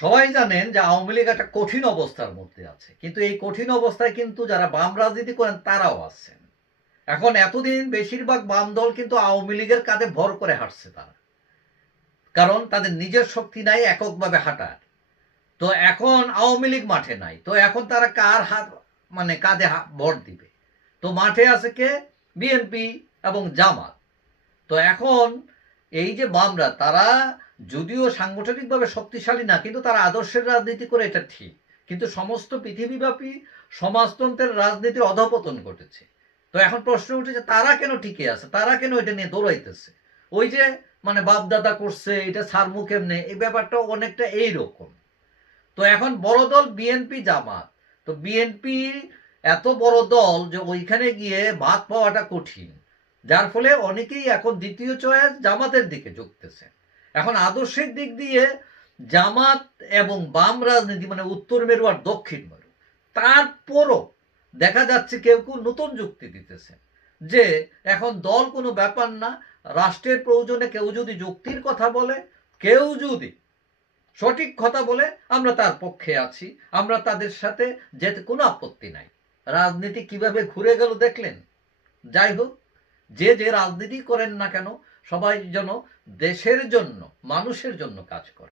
সবাই জানেন যে আওয়ামী লীগ একটা কঠিন অবস্থার মধ্যে আছে। কিন্তু এই কঠিন অবস্থায় কিন্তু যারা বাম রাজনীতি করেন, তারাও আছেন। এখন এতদিন বেশিরভাগ বাম দল কিন্তু আওয়ামী লীগের কাঁধে ভর করে হাঁটছে তারা। কারণ তাদের নিজের শক্তি নাই, এককভাবে হাঁটার। তো এখন আওয়ামী লীগ মাঠে নাই। তো এখন তারা কার হাত মানে কাঁধে ভর দিবে? তো মাঠে আছে কে? বিএনপি এবং জামাত। তো এখন এই যে বামরা তারা যদিও সাংগঠনিকভাবে শক্তিশালী না, কিন্তু তারা আদর্শের রাজনীতি করে এটা ঠিক। কিন্তু সমস্ত পৃথিবীব্যাপী সমাজতন্ত্রের রাজনীতির অধপতন ঘটেছে। তো এখন প্রশ্ন উঠেছে তারা কেন টিকে আছে? তারা কেন এটা নিয়ে দৌড়াইতেছে? ওই যে মানে বাপদাদা করছে, এটা সারমু কেমনে? এই ব্যাপারটা অনেকটা এইরকম। তো এখন বড় দল বিএনপি জামাত। তো বিএনপি এত বড় দল যে ওইখানে গিয়ে ভাত পাওয়াটা কঠিন। যার ফলে অনেকেই এখন দ্বিতীয় চয়েস জামাতের দিকে ঝুঁকতেছে। এখন আদর্শের দিক দিয়ে জামাত এবং বাম রাজনীতি মানে উত্তর মেরু আর দক্ষিণ মেরু, তারপরও দেখা যাচ্ছে কেউ কেউ নতুন যুক্তি দিতেছে যে এখন দল কোনো ব্যাপার না, রাষ্ট্রের প্রয়োজনে কেউ যদি যুক্তির কথা বলে, কেউ যদি সঠিক কথা বলে, আমরা তার পক্ষে আছি, আমরা তাদের সাথে যেতে কোনো আপত্তি নাই। রাজনীতি কীভাবে ঘুরে গেল দেখলেন? যাই হোক যে যে রাজনীতি করেন না কেন সবাই যেন দেশের জন্য মানুষের জন্য কাজ করে।